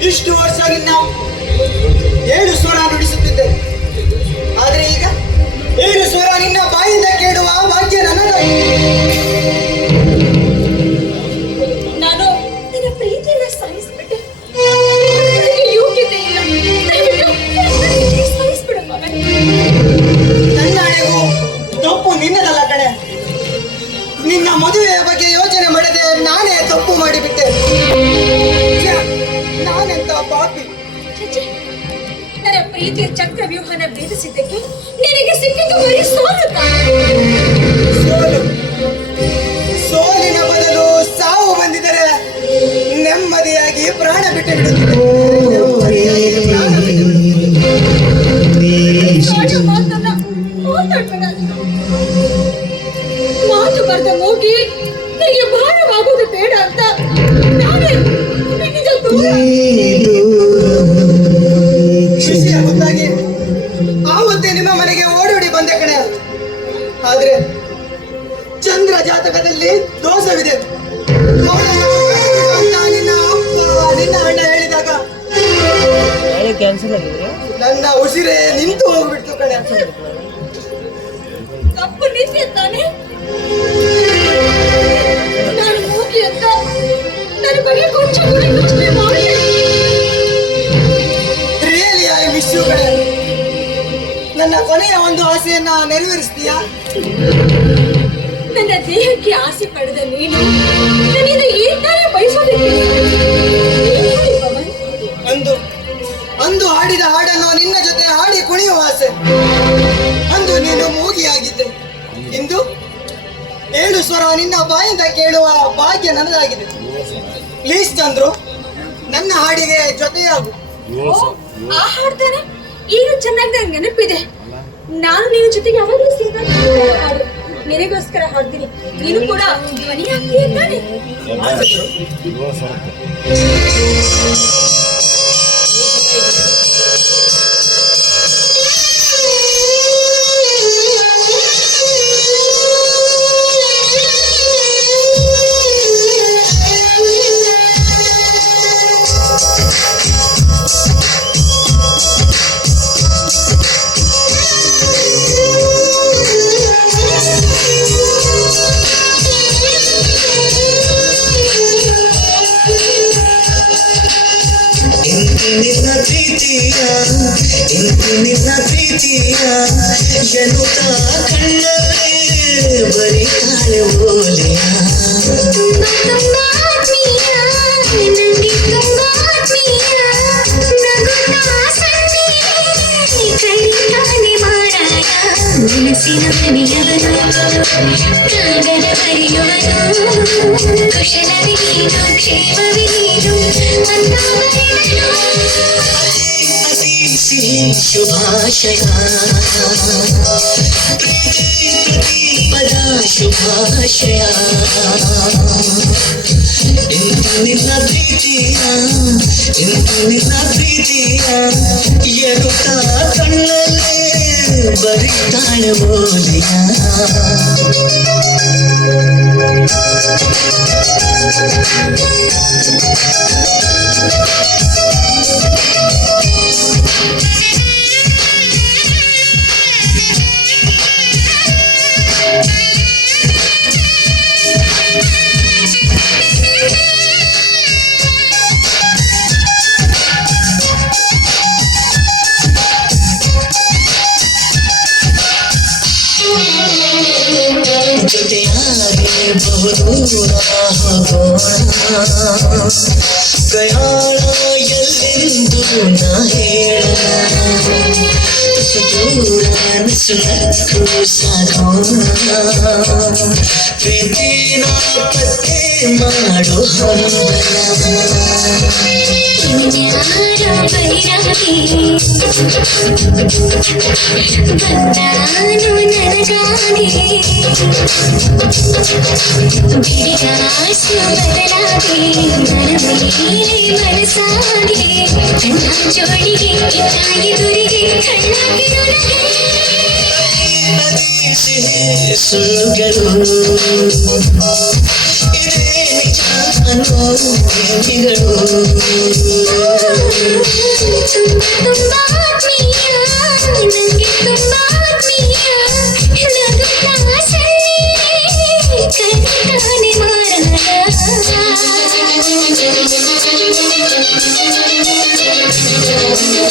ಇಷ್ಟು ವರ್ಷ ನಿನ್ನ ಪ್ರೀತಿಯ ಚಕ್ರ ವ್ಯೂಹನ ಭೇದಿಸಿದ್ದಕ್ಕೆ ನಿನಗೆ ಸಿಕ್ಕಿದ್ದು ಬರೀ ಸೋಲು ಸೋಲು. ಸೋಲಿನ ಬದಲು ಸಾವು ಬಂದಿದರೆ ನೆಮ್ಮದಿಯಾಗಿ ಪ್ರಾಣ ಬಿಟ್ಟು ಬಿಡುತ್ತದೆ ಆದ್ರೆ ಚಂದ್ರ ಜಾತಕದಲ್ಲಿ ದೋಷವಿದೆ. ನಿನ್ನ ಅಪ್ಪ ನಿನ್ನ ಅಣ್ಣ ಹೇಳಿದಾಗ ನನ್ನ ಉಸಿರೇ ನಿಂತು ಹೋಗ್ಬಿಡ್ತು ಕಣೆ. ತಪ್ಪು ನಿಂತೆ ತಾನೆ? ನಾನು ಮೂಗಿ ಅಂತ ನನ್ನ ಬಗ್ಗೆ ಕೊಂಚ ಕೂಡ ಯೋಚನೆ ಮಾಡಿ ರಿಯಲಿ ಐ ಮಿಸ್ ಯು ಕಣೆ. ನನ್ನ ಕೊನೆಯ ಒಂದು ಆಸೆಯನ್ನ ನೆರವೇರಿಸ್ತೀಯಾ? ನನ್ನ ದೇಹಕ್ಕೆ ಆಸೆ ಪಡೆದ ನೀನು ನನ್ನಿಂದ ಏನಾರ ಬಯಸೋದಕ್ಕೆ ಹೇಳಿ ಪವನ್ ಅಂದು ಅಂದು ಹಾಡಿದ ಹಾಡನ್ನು ನಿನ್ನ ಜೊತೆ ಹಾಡಿ ಕುಣಿಯುವ ಆಸೆ. ಅಂದು ನೀನು ಮೂಗಿಯಾಗಿದ್ದೆ. ಇಂದು ಏಳು ಸ್ವರ ನಿನ್ನ ಬಾಯಿಂದ ಕೇಳುವ ಭಾಗ್ಯ ನನ್ನದಾಗಿದೆ. ಪ್ಲೀಸ್ ಚಂದ್ರು ನನ್ನ ಹಾಡಿಗೆ ಜೊತೆಯಾಗು. ಆ ಹಾಡ್ತಾನೆ? ಈಗ ಚೆನ್ನಾಗಿ ನನಗೆ ನೆನಪಿದೆ. ನಾನು ನಿನ್ನ ಜೊತೆಗೆ ಯಾವಾಗಲೂ ಸೇರಿ ಹಾಡು. ನಿನಗೋಸ್ಕರ ಹಾಡ್ತೀನಿ. ನೀನು ಕೂಡ ಧ್ವನಿ ಹಾಕ್ತೀಯ ತಾನೆ? ನಿನ್ನ ಪ್ರೀತಿಯ ಎನ್ನುತ್ತ ಕಣ್ಣಲ್ಲಿ ಬರಿತಾಳೆ ಓಲೆಯ ತುಂಬಾ ತುಂಬಾ ಆತ್ಮೀಯ ನನಗೆ ತುಂಬಾ ಆತ್ಮೀಯ ನಗುತ್ತಾ ಸನ್ನೆ ಕೈತಾನೆ ಮಾರಾಯ ಮನಸ್ಸಿನ ಮನೆಯವನು ಕಾಗದ ಬರೆಯುವನು ಕುಶಲವೇ ನೀನು ಕ್ಷೇಮವೇ ನೀನು ಅಂತ ಬರೆದನು ಅತಿ ಸಿಹಿ ಶುಭಾಶಯ ಪ್ರೀತಿ ಪ್ರದೀಪದ ಶುಭಾಶಯ ಇಂದು ನಿನ್ನ ಪ್ರೀತಿಯ ಇಂದು ನಿನ್ನ ಪ್ರೀತಿಯ ಎನ್ನುತ್ತ ಕಣ್ಣಲ್ಲೇ ಬರಿತಾಳೆ ಓಲೆಯ ಜೊತೆಯಾಗಿ ಬಹುದೂರ ಹೋಗೋಣ ಪ್ರಯಾಣ ಎಲ್ಲೆಂದು ನಾ ಹೇಳ ಸುದೂರ ನಸುನಕ್ಕು ಸಾಗೋಣ ಪ್ರೀತಿನ ಪತ್ತೆ ಮಾಡು ಹಂಬಲ ಇನ್ಯಾರೋ ಬೈರಾಗಿ ಬಂದಾನು ಜೋಡಿಗೆ ಇದ್ದಾಗಿ ದುರಿಗೆ ಕಣ್ಣಾಗಿ ನನಗೆ ನದಿ ಸಿಹಿ ಸುಳ್ಳುಗಳು ಇದೇ ನಿಜ ಅನ್ನೋ ಪ್ರೇಮಿಗಳು ತುಂಬಾ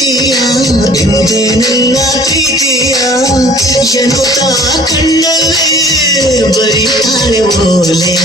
ಪ್ರೀತಿಯ ಎಂದೇ ನನ್ನ ಪ್ರೀತಿಯ. ಎನ್ನುತ್ತಾ ಕಣ್ಣಲ್ಲೇ ಬರೀತಾಳೆ ಓಲೆಯ.